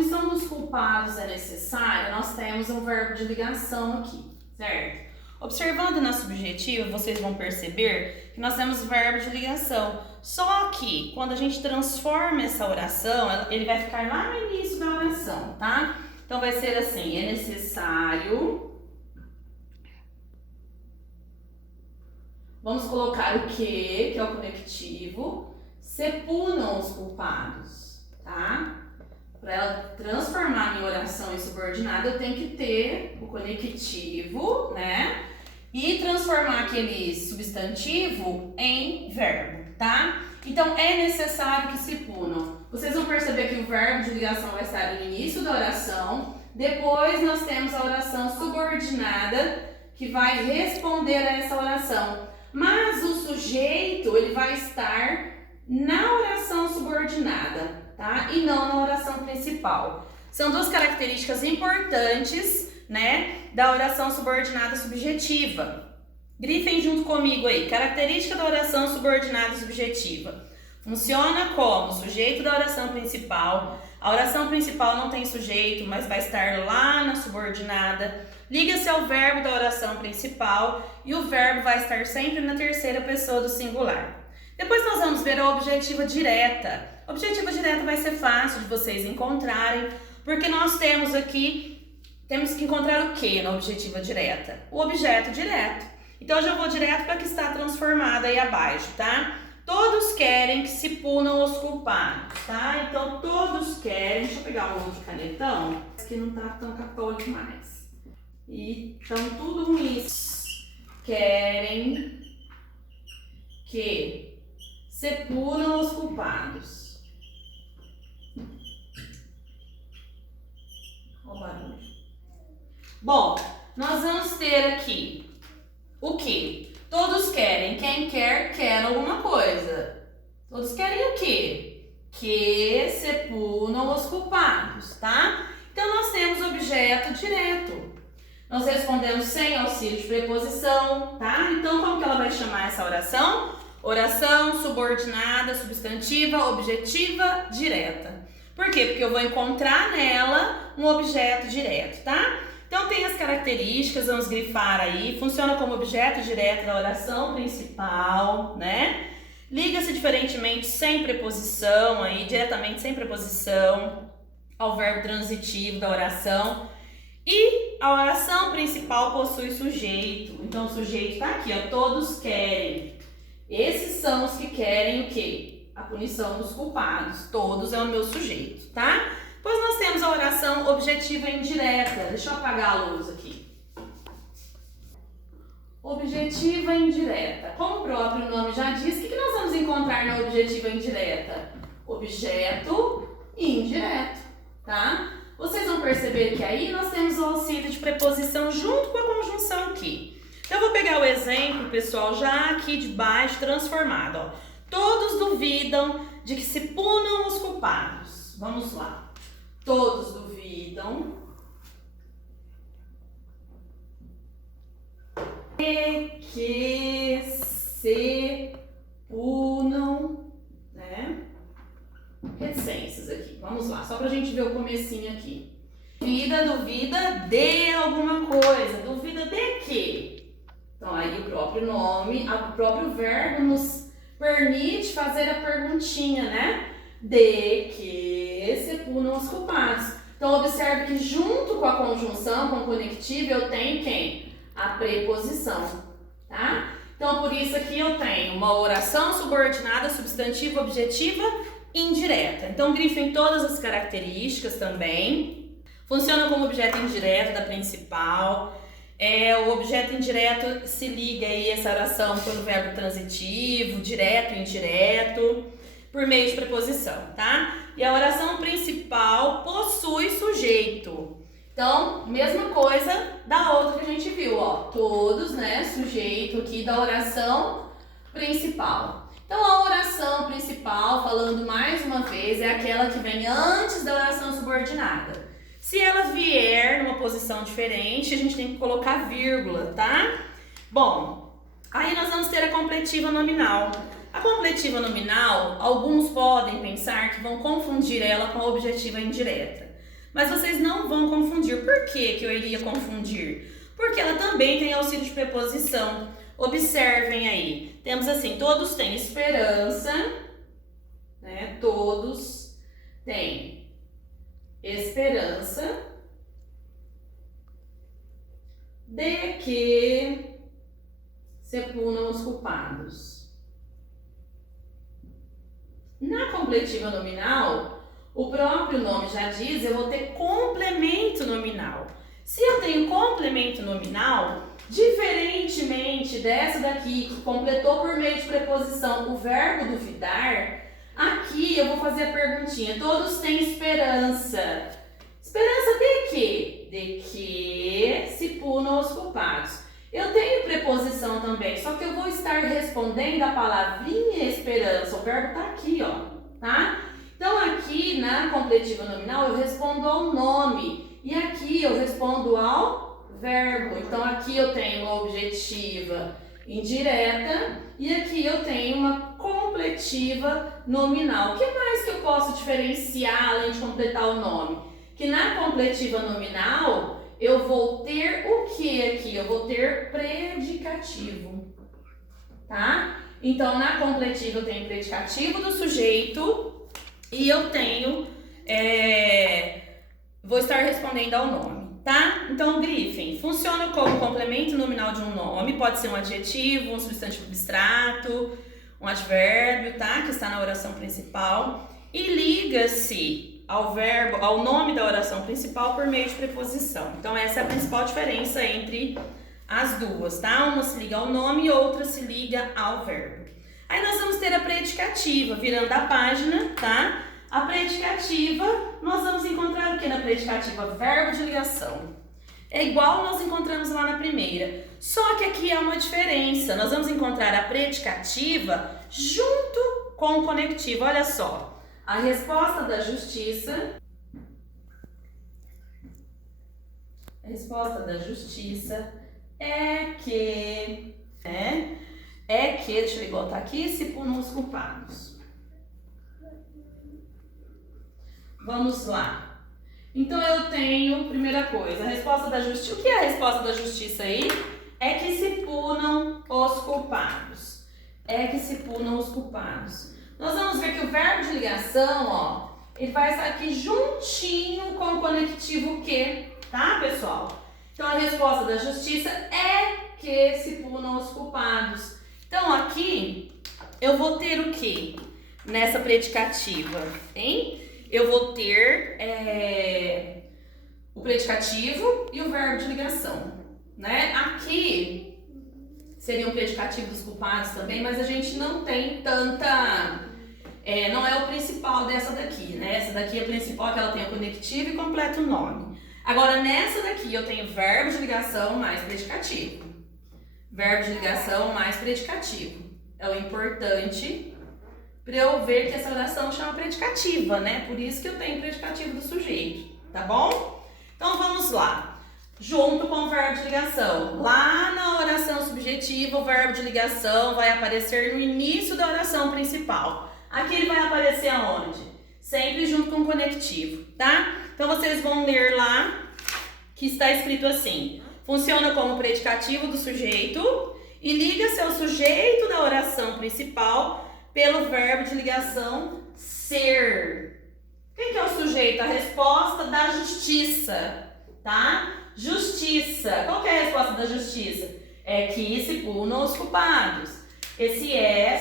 punição dos culpados é necessária, nós temos um verbo de ligação aqui, certo? Observando na subjetiva, vocês vão perceber que nós temos verbo de ligação. Só que, quando a gente transforma essa oração, ele vai ficar lá no início da oração, tá? Então, vai ser assim, é necessário... Vamos colocar o que é o conectivo, se punam os culpados, tá? Para ela transformar minha oração em subordinada, eu tenho que ter o conectivo, né? E transformar aquele substantivo em verbo, tá? Então, é necessário que se punam. Vocês vão perceber que o verbo de ligação vai estar no início da oração. Depois, nós temos a oração subordinada, que vai responder a essa oração. Mas o sujeito, ele vai estar na oração subordinada, tá? E não na oração principal. São duas características importantes, né, da oração subordinada subjetiva. Grifem junto comigo aí. Característica da oração subordinada subjetiva. Funciona como sujeito da oração principal. A oração principal não tem sujeito, mas vai estar lá na subordinada. Liga-se ao verbo da oração principal e o verbo vai estar sempre na terceira pessoa do singular. Depois nós vamos ver a objetiva direta. A objetiva direta vai ser fácil de vocês encontrarem, porque nós temos que encontrar o que na objetiva direta? O objeto direto. Então eu já vou direto para que está transformada aí abaixo, tá? Todos querem que se punam os culpados, tá? Então todos querem, deixa eu pegar um outro canetão, que não tá tão católico mais. E estão tudo ruins. Querem que se punam os culpados. Olha o barulho. Bom, nós vamos ter aqui o que? Todos querem. Quem quer alguma coisa. Todos querem o quê? Que se punam os culpados, tá? Então, nós temos objeto direto. Nós respondemos sem auxílio de preposição, tá? Então, como que ela vai chamar essa oração? Oração subordinada, substantiva, objetiva, direta. Por quê? Porque eu vou encontrar nela um objeto direto, tá? Então, tem as características, vamos grifar aí. Funciona como objeto direto da oração principal, né? Liga-se diferentemente sem preposição, aí, diretamente sem preposição, ao verbo transitivo da oração. E a oração principal possui sujeito. Então, o sujeito está aqui, ó. Todos querem. Esses são os que querem o quê? A punição dos culpados. Todos é o meu sujeito, tá? Depois nós temos a oração objetiva indireta. Deixa eu apagar a luz aqui. Objetiva indireta. Como o próprio nome já diz, o que nós vamos encontrar na objetiva indireta? Objeto indireto, tá? Vocês vão perceber que aí nós temos o auxílio de preposição junto com a conjunção aqui. Então, eu vou pegar o exemplo, pessoal, já aqui de baixo, transformado, ó. Todos duvidam de que se punam os culpados. Vamos lá. Todos duvidam de que se punam, né? Reticências aqui. Vamos lá, só pra gente ver o comecinho aqui. Duvida de alguma coisa. Duvida de quê? Então, aí o próprio nome, o próprio verbo nos permite fazer a perguntinha, né? De que se punam os culpados. Então, observe que junto com a conjunção, com o conectivo, eu tenho quem? A preposição, tá? Então, por isso aqui eu tenho uma oração subordinada, substantiva, objetiva, indireta. Então, grifem todas as características também. Funciona como objeto indireto da principal. O objeto indireto se liga aí essa oração pelo verbo transitivo, direto e indireto, por meio de preposição, tá? E a oração principal possui sujeito. Então, mesma coisa da outra que a gente viu, ó. Todos, né? Sujeito aqui da oração principal. Então, a oração principal, falando mais uma vez, é aquela que vem antes da oração subordinada. Se ela vier numa posição diferente, a gente tem que colocar vírgula, tá? Bom, aí nós vamos ter a completiva nominal. A completiva nominal, alguns podem pensar que vão confundir ela com a objetiva indireta. Mas vocês não vão confundir. Por que eu iria confundir? Porque ela também tem auxílio de preposição. Observem aí. Temos assim, todos têm esperança, né? Todos têm esperança de que se punam os culpados. Na completiva nominal, o próprio nome já diz, eu vou ter complemento nominal. Se eu tenho complemento nominal, diferentemente dessa daqui, que completou por meio de preposição o verbo duvidar, aqui eu vou fazer a perguntinha, todos têm esperança. Esperança de quê? De que se punam os culpados. Eu tenho preposição também, só que eu vou estar respondendo a palavrinha esperança. O verbo tá aqui, ó, tá? Então aqui na completiva nominal eu respondo ao nome e aqui eu respondo ao verbo. Então aqui eu tenho uma objetiva indireta e aqui eu tenho uma completiva nominal. O que mais que eu posso diferenciar além de completar o nome? Que na completiva nominal eu vou ter o que aqui? Eu vou ter predicativo, tá? Então, na completiva eu tenho predicativo do sujeito e eu tenho, vou estar respondendo ao nome, tá? Então, grifem, funciona como complemento nominal de um nome, pode ser um adjetivo, um substantivo abstrato, um advérbio, tá? Que está na oração principal e liga-se ao verbo, ao nome da oração principal por meio de preposição. Então essa é a principal diferença entre as duas, tá? Uma se liga ao nome e outra se liga ao verbo. Aí nós vamos ter a predicativa, virando a página, tá? A predicativa, nós vamos encontrar o que na predicativa? Verbo de ligação. É igual nós encontramos lá na primeira, só que aqui há uma diferença. Nós vamos encontrar a predicativa junto com o conectivo, olha só. A resposta da justiça, é que, deixa eu botar aqui, se punam os culpados. Vamos lá. Então eu tenho, primeira coisa, a resposta da justiça. O que é a resposta da justiça aí? É que se punam os culpados. É que se punam os culpados. Nós vamos ver que o verbo de ligação, ó, ele vai estar aqui juntinho com o conectivo que, tá, pessoal? Então, a resposta da justiça é que se punam os culpados. Então, aqui, eu vou ter o que nessa predicativa, hein? Eu vou ter o predicativo e o verbo de ligação, né? Aqui seria um predicativo dos culpados também, mas a gente não tem tanta... não é o principal dessa daqui, né? Essa daqui é a principal, que ela tem o conectivo e completa o nome. Agora, nessa daqui eu tenho verbo de ligação mais predicativo. Verbo de ligação mais predicativo. É o importante para eu ver que essa oração chama predicativa, né? Por isso que eu tenho predicativo do sujeito, tá bom? Então, vamos lá. Junto com o verbo de ligação. Lá na oração subjetiva, o verbo de ligação vai aparecer no início da oração principal. Aqui ele vai aparecer aonde? Sempre junto com o conectivo, tá? Então vocês vão ler lá que está escrito assim: funciona como predicativo do sujeito e liga-se ao sujeito da oração principal pelo verbo de ligação ser. Quem que é o sujeito? A resposta da justiça, tá? Justiça. Qual que é a resposta da justiça? É que se punam os culpados. Esse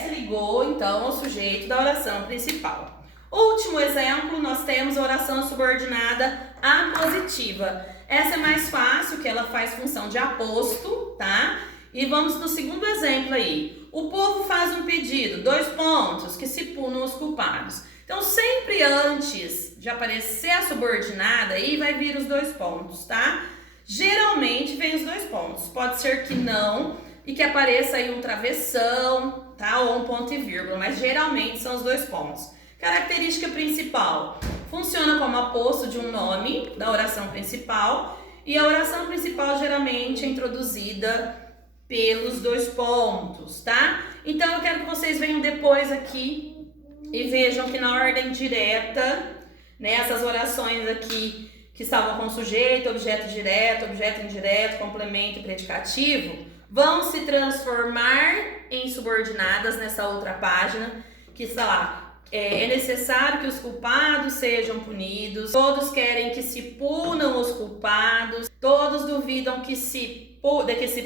se ligou, então, ao sujeito da oração principal. Último exemplo, nós temos a oração subordinada apositiva. Essa é mais fácil, que ela faz função de aposto, tá? E vamos no segundo exemplo aí. O povo faz um pedido, 2 pontos, que se punam os culpados. Então, sempre antes de aparecer a subordinada, aí vai vir os 2 pontos, tá? Geralmente vem os 2 pontos. Pode ser que não, e que apareça aí um travessão, tá? Ou um ponto e vírgula, mas geralmente são os 2 pontos. Característica principal: funciona como aposto de um nome da oração principal, e a oração principal geralmente é introduzida pelos 2 pontos, tá? Então eu quero que vocês venham depois aqui e vejam que na ordem direta, né, essas orações aqui que estavam com sujeito, objeto direto, objeto indireto, complemento e predicativo, vão se transformar em subordinadas nessa outra página, que está lá. É necessário que os culpados sejam punidos, todos querem que se punam os culpados, todos duvidam que se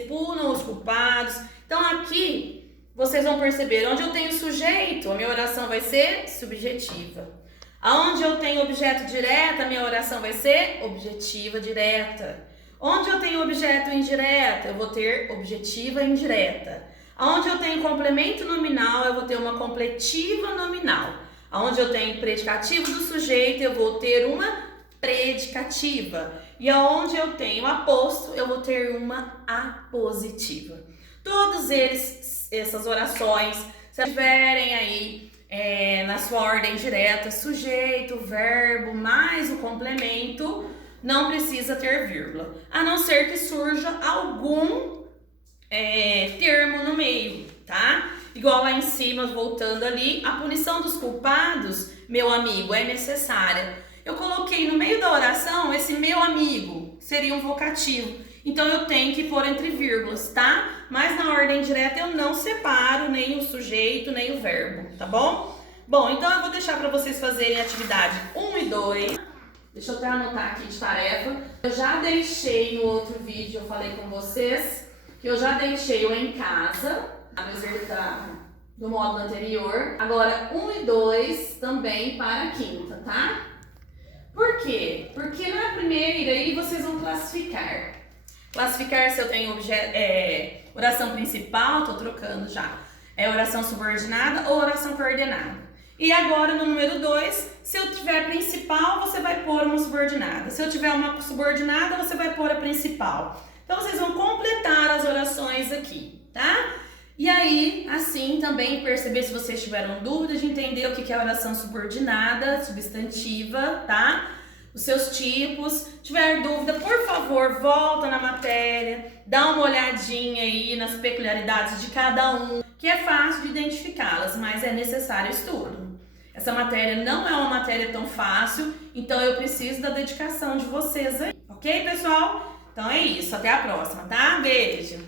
punam os culpados. Então aqui vocês vão perceber, onde eu tenho sujeito, a minha oração vai ser subjetiva. Aonde eu tenho objeto direto, a minha oração vai ser objetiva direta. Onde eu tenho objeto indireto, eu vou ter objetiva indireta. Onde eu tenho complemento nominal, eu vou ter uma completiva nominal. Onde eu tenho predicativo do sujeito, eu vou ter uma predicativa. E onde eu tenho aposto, eu vou ter uma apositiva. Todos eles, essas orações, se tiverem aí na sua ordem direta, sujeito, verbo, mais o complemento, não precisa ter vírgula. A não ser que surja algum termo no meio, tá? Igual lá em cima, voltando ali, a punição dos culpados, meu amigo, é necessária. Eu coloquei no meio da oração esse meu amigo, seria um vocativo. Então eu tenho que pôr entre vírgulas, tá? Mas na ordem direta eu não separo nem o sujeito, nem o verbo, tá bom? Bom, então eu vou deixar para vocês fazerem a atividade 1 e 2. Deixa eu até anotar aqui de tarefa. Eu já deixei no outro vídeo, eu falei com vocês, que eu já deixei o em casa, no exercitar do módulo anterior. Agora, 1 e 2 também para a quinta, tá? Por quê? Porque na primeira aí vocês vão classificar. Classificar se eu tenho oração principal, tô trocando já. É oração subordinada ou oração coordenada. E agora no número 2, se eu tiver principal, você vai pôr uma subordinada. Se eu tiver uma subordinada, você vai pôr a principal. Então vocês vão completar as orações aqui, tá? E aí, assim, também perceber se vocês tiveram dúvidas de entender o que é oração subordinada, substantiva, tá? Os seus tipos. Tiver dúvida, por favor, volta na matéria, dá uma olhadinha aí nas peculiaridades de cada um, que é fácil de identificá-las, mas é necessário estudo. Essa matéria não é uma matéria tão fácil, então eu preciso da dedicação de vocês aí, ok, pessoal? Então é isso, até a próxima, tá? Beijo!